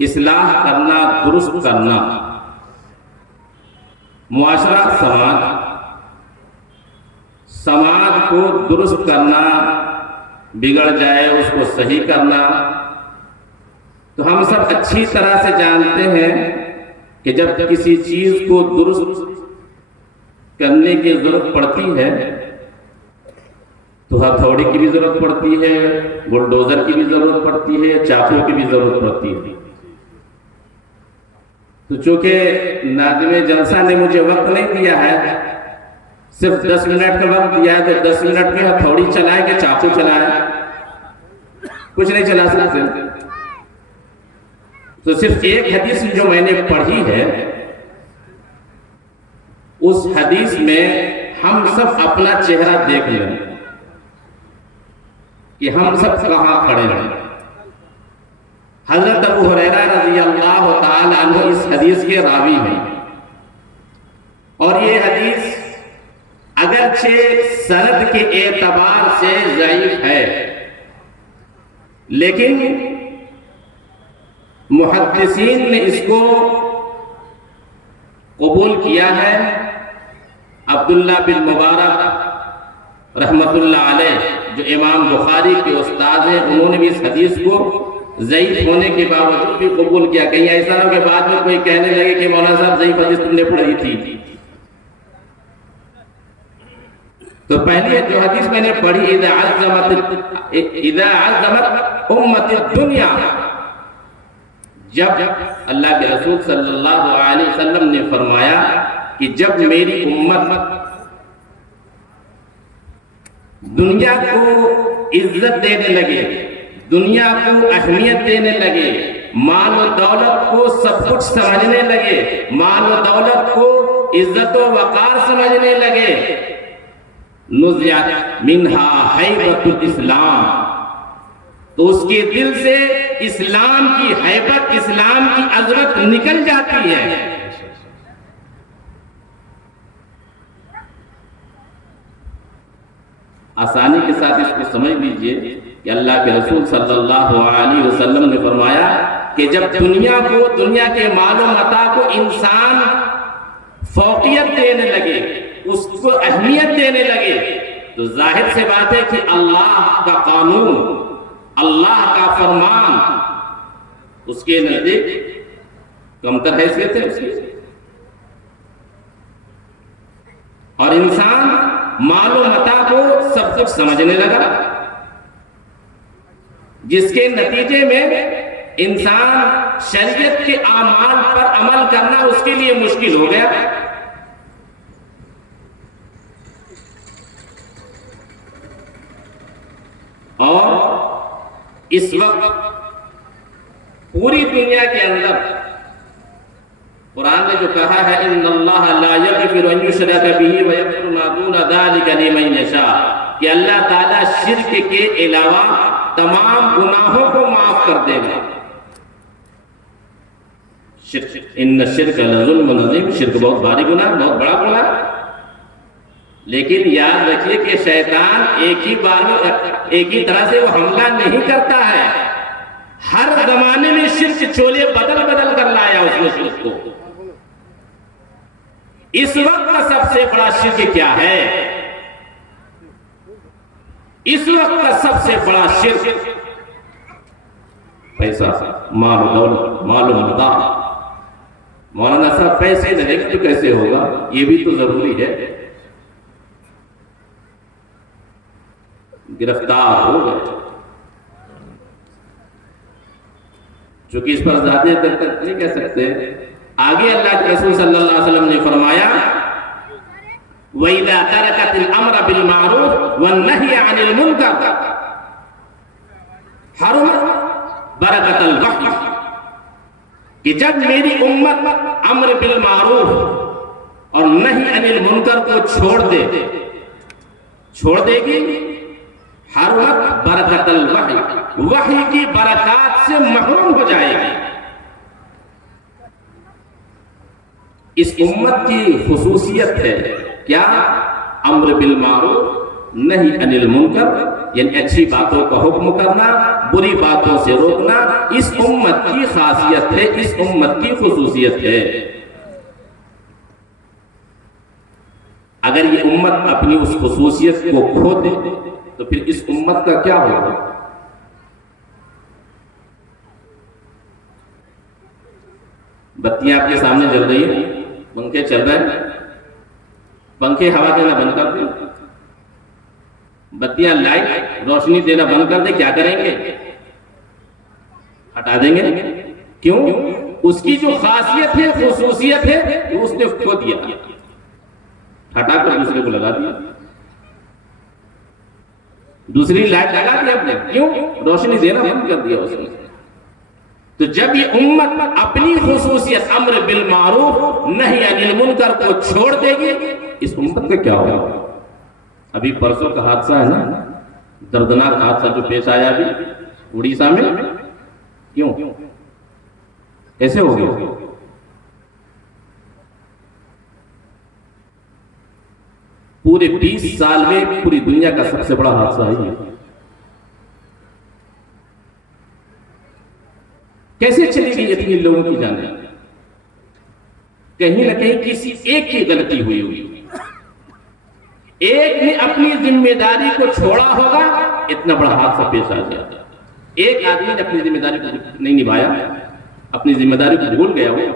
इस्लाह करना, दुरुस्त करना, मुआशरा समाज को दुरुस्त करना, बिगड़ जाए उसको सही करना। तो हम सब अच्छी तरह से जानते हैं कि जब किसी चीज को दुरुस्त करने की जरूरत पड़ती है तो हथौड़ी की भी जरूरत पड़ती है, बुलडोजर की भी जरूरत पड़ती है, चाकू की भी जरूरत पड़ती है। तो चूंकि नाज़िम जलसा ने मुझे वक्त नहीं दिया है, सिर्फ 10 मिनट का वक्त दिया है, तो 10 मिनट में हथौड़ी चलाए कि चाकू चलाए? कुछ नहीं चला सकते। तो सिर्फ एक हदीस जो मैंने पढ़ी है, उस हदीस में हम सब अपना चेहरा देख लें कि हम सब कहां खड़े हैं। हजरत अबू हुरैरा रज़ी अल्लाह तआला अन्हु इस हदीस के रावी हैं, और ये हदीस अगरचे सनद के एतबार से ज़ईफ है, लेकिन मुहद्दिसीन ने इसको कबूल किया है। अब्दुल्ला बिन मुबारक रहमतुल्लाह अलैह, जो इमाम बुखारी के उस्ताद हैं, उन्होंने भी इस हदीस को ज़ईफ होने के बावजूद भी कबूल किया। कहीं ऐसा ना कि बाद में कोई कहने लगे कि मौलाना साहब ज़ईफ हदीस तुमने पढ़ी थी। तो पहले जो हदीस मैंने पढ़ी, इज़ा अज़्ज़मत उम्मती दुनिया, जब अल्लाह के रसूल सल्लल्लाहु अलैहि वसल्लम ने फरमाया कि जब मेरी उम्मत दुनिया को इज्जत देने लगे, दुनिया को अहमियत देने लगे, माल और दौलत को सब कुछ समझने लगे, माल और दौलत को इज्जत व वकार समझने लगे, नुज़िअत मिन्हा हैबतुल इस्लाम, तो उसके दिल से इस्लाम की हैबत, इस्लाम की अजमत निकल जाती है। आसानी के साथ इसको समझ लीजिए कि अल्लाह के रसूल सल्लल्लाहु अलैहि वसल्लम ने फरमाया कि जब दुनिया को, दुनिया के मालो मता को इंसान फौकियत देने लगे, उसको अहमियत देने लगे, तो जाहिर से बात है कि अल्लाह का कानून, अल्लाह का फरमान उसके नजदीक कमतर हैसियत है उसकी। और इंसान मालो मता को सब कुछ समझने लगा, जिसके नतीजे में इंसान शरीयत के आमाल पर अमल करना उसके लिए मुश्किल हो गया। और इस वक्त पूरी दुनिया के अंदर कुरान ने जो कहा है, इन्नल्लाह ला यग़फिरु अन युशरका बिही व यग़फिरु मा दूना ज़ालिका लिमन यशा, कि अल्लाह ताला शिर्क के अलावा तमाम गुनाहों को माफ कर देगा। इन्न शिर्क लज़ुल्मुन अज़ीम, शिर्क बहुत भारी गुनाह, बहुत बड़ा गुनाह। लेकिन याद रखिए कि शैतान एक ही तरह से वो हमला नहीं करता है। हर जमाने में शिर्क चोले बदल बदल कर लाया उसने शिर्क को। इस वक्त का सबसे बड़ा शिर्क क्या है? इस वक्त का सबसे बड़ा शिर्क पैसा, माल दौलत, मालूम मता। मौलाना साहब पैसे नहीं तो कैसे होगा, ये भी तो जरूरी है। गिरफ्तार हो गए, चूंकि इस पर ज्यादा देर तक नहीं कह सकते। आगे अल्लाह के रसूल सल्लल्लाहु अलैहि वसल्लम ने फरमाया, वइज़ा तरकतिल अम्र बिल मारूफ वन नही अनिल मुनकर हरुम बरकतल वही, कि जब मेरी उम्मत अम्र बिल मारूफ और नही अनिल मुनकर को छोड़ देगी, हर वक्त बरकतल वही, वही की बरकत से महरूम हो जाएगी। इस उम्मत की खुसूसियत है क्या? अम्र बिल मारूफ नहीं अनिल मुनकर, यानी अच्छी बातों का हुक्म करना, बुरी बातों से रोकना इस उम्मत की खासियत है, इस उम्मत की खुसूसियत है। अगर ये उम्मत अपनी उस खुसूसियत को खो दे तो फिर इस उम्मत का क्या होगा? बत्तियां आपके सामने जल रही है, पंखे चल रहे हैं, पंखे हवा देना बंद कर दें, बत्तियां लाइट रोशनी देना बंद कर दे, क्या करेंगे? हटा देंगे। क्यों? उसकी जो खासियत है, खुसूसियत है, उसने खो दिया, हटाकर दूसरे को लगा दिया, दूसरी लाइट लगा दी आपने। क्यों? रोशनी देना बंद कर दिया उसने। तो जब ये उम्मत अपनी खुसूसियत अम्र बिल मारूफ नहीं अनिल मुनकर को छोड़ देगी, इस उम्मत का क्या होगा? अभी परसों का हादसा है ना, दर्दनाक हादसा जो पेश आया अभी उड़ीसा में, क्यों ऐसे हो गया? पूरे 20 साल में पूरी दुनिया का सबसे बड़ा हादसा है। कैसे चली गई इतने लोगों की जाने? कहीं ना कहीं किसी एक की गलती हुई होगी, एक ने अपनी जिम्मेदारी को छोड़ा होगा, इतना बड़ा हादसा पेश आ गया। एक आदमी ने अपनी जिम्मेदारी को नहीं निभाया, अपनी जिम्मेदारी को भूल गया, वो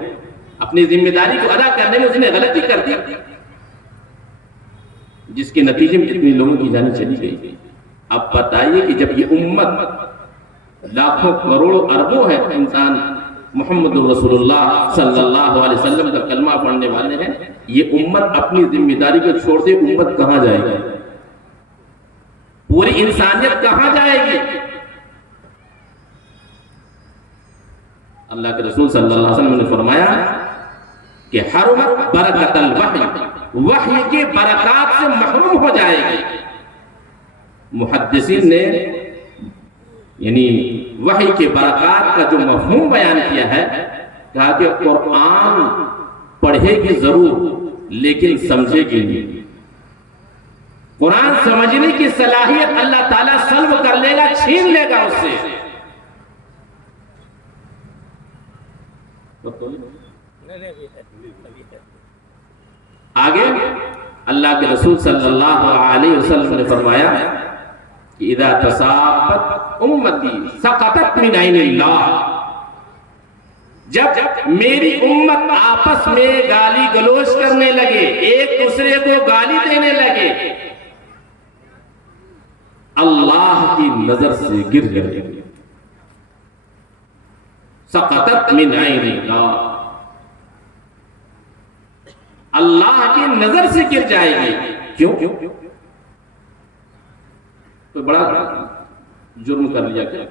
अपनी जिम्मेदारी को अदा करने में उसने गलती कर दी, जिसके नतीजे में कितने लोगों की जान चली गई। अब बताइए कि जब ये उम्मत लाखों करोड़ों अरबों है इंसान मोहम्मद रसूलुल्लाह सल्लल्लाहु अलैहि वसल्लम का कलमा पढ़ने वाले हैं, ये उम्मत अपनी जिम्मेदारी को छोड़ दे, उम्मत कहां जाएगी? पूरी इंसानियत कहां जाएगी? अल्लाह के रसूल सल्लल्लाहु अलैहि वसल्लम ने फरमाया कि हरमत बरकतल वही, वही के बरकत से महरूम हो जाएगी। मुहद्दिसीन ने यानी वही के बरकत का जो मफहूम बयान किया है, कहा कि कुरान पढ़ेगी जरूर लेकिन समझेगी नहीं। कुरान समझने की सलाहियत अल्लाह ताला सल्ब कर लेगा, छीन लेगा उससे। आगे अल्लाह के रसूल सल्लल्लाहु अलैहि वसल्लम ने फरमाया कि इदा तसाबत उम्मती सकतत मिन ऐनिल्लाह, जब मेरी उम्मत आपस में गाली गलोच करने लगे, एक दूसरे को गाली देने लगे, अल्लाह की नजर से गिर गए। सकतत मिन ऐनिल्लाह, अल्लाह की नजर से गिर जाएगी। क्यों? तो बड़ा जुर्म कर लिया क्या?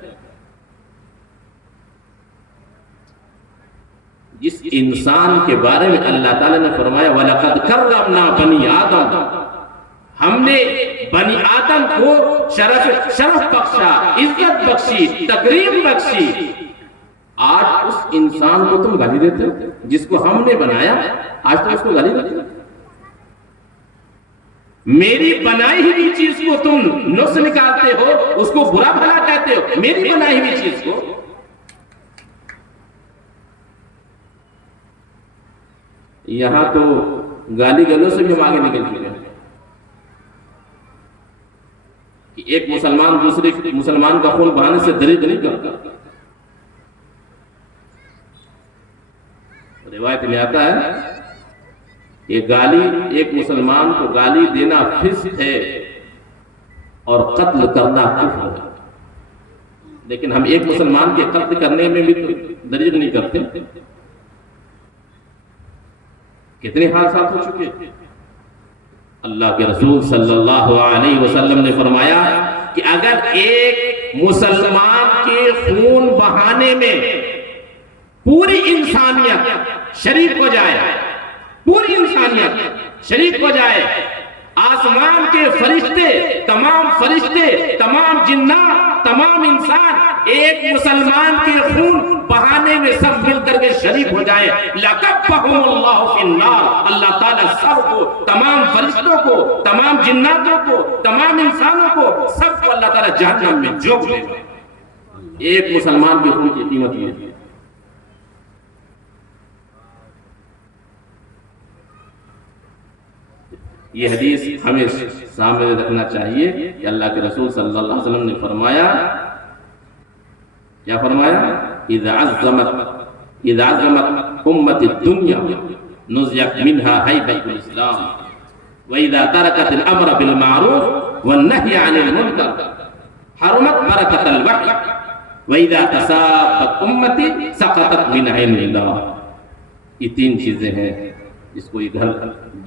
जिस इंसान के बारे में अल्लाह ताला ने फरमाया वलक़द कर्रमना बनी आदम, हमने बनी आदम को शरफ बख्शा, इज्जत बख्शी, तकरीम बख्शी। आज उस इंसान को तुम गाली देते हो जिसको हमने बनाया, आज तो उसको गाली देते हो। मेरी बनाई हुई चीज को तुम नुक्स निकालते हो, उसको बुरा भला कहते हो, मेरी बनाई हुई चीज को। यहां तो गाली गलों से भी हम आगे निकल चुके हैं कि एक मुसलमान दूसरे मुसलमान का खून बहाने से दरिद्र नहीं करता। रिवायत में आता है कि गाली, एक मुसलमान को गाली देना फिस्क है और कत्ल करना कुफ्र है, लेकिन हम एक मुसलमान के कत्ल करने में भी तो दरिद्र नहीं करते। कितने हादसा हो चुके। अल्लाह के रसूल सल्लल्लाहु अलैहि वसल्लम ने फरमाया कि अगर एक मुसलमान के खून बहाने में पूरी इंसानियत शरीक हो जाए, पूरी इंसानियत शरीक हो जाए, आसमान के फरिश्ते, तमाम जिन्नात तमाम इंसान एक मुसलमान के खून बहाने में सब मिलकर के शरीक हो जाए, लकब्बहुमुल्लाहु फिन्नार, अल्लाह ताला सबको, तमाम फरिश्तों को, तमाम जिन्नातों को, तमाम इंसानों को, सबको अल्लाह ताला जहन्नम में झोंक देगा। एक मुसलमान के खून की कीमत ये। ये हदीस हमें सामने रखना चाहिए कि अल्लाह के रसूल सल्लल्लाहु अलैहि वसल्लम ने फरमाया, क्या फरमाया, इज़ा अज़्ज़मत उम्मती दुनिया नुज़ियत मिन्हा हैबतुल इस्लाम व इज़ा तरकतिल अम्र बिल मारूफ वन नही अनिल मुनकर हरमत बरकतुल वही व इज़ा तसाबत उम्मती सकतत मिन इल्लाह। ये तीन चीजें हैं, इसको घर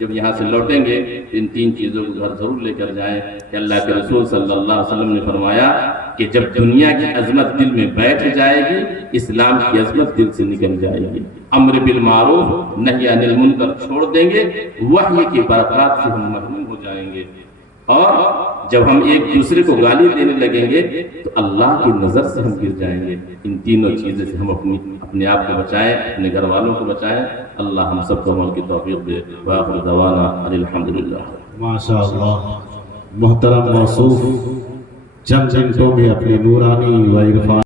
जब यहाँ से लौटेंगे इन तीन चीज़ों को घर जरूर लेकर जाएं कि अल्लाह के रसूल सल्लल्लाहु अलैहि वसल्लम ने फरमाया कि जब दुनिया की अजमत दिल में बैठ जाएगी, इस्लाम की अजमत दिल से निकल जाएगी, अम्र बिल मारूफ नही अनिल मुनकर छोड़ देंगे, वही की बरकत से हम महरूम हो जाएंगे। और जब हम एक दूसरे को गाली देने लगेंगे तो अल्लाह की नज़र से हम गिर जाएंगे। इन तीनों चीज़ों से हम अपने आप को बचाएं, अपने घर वालों को बचाएं। अल्लाह हम सबको अमल की तौफीक दे। व आखिर दवाना अल्हम्दुलिल्लाह। माशाअल्लाह, मोहतरम मौसूफ चंद मिनटों में अपनी नूरानी व इरफान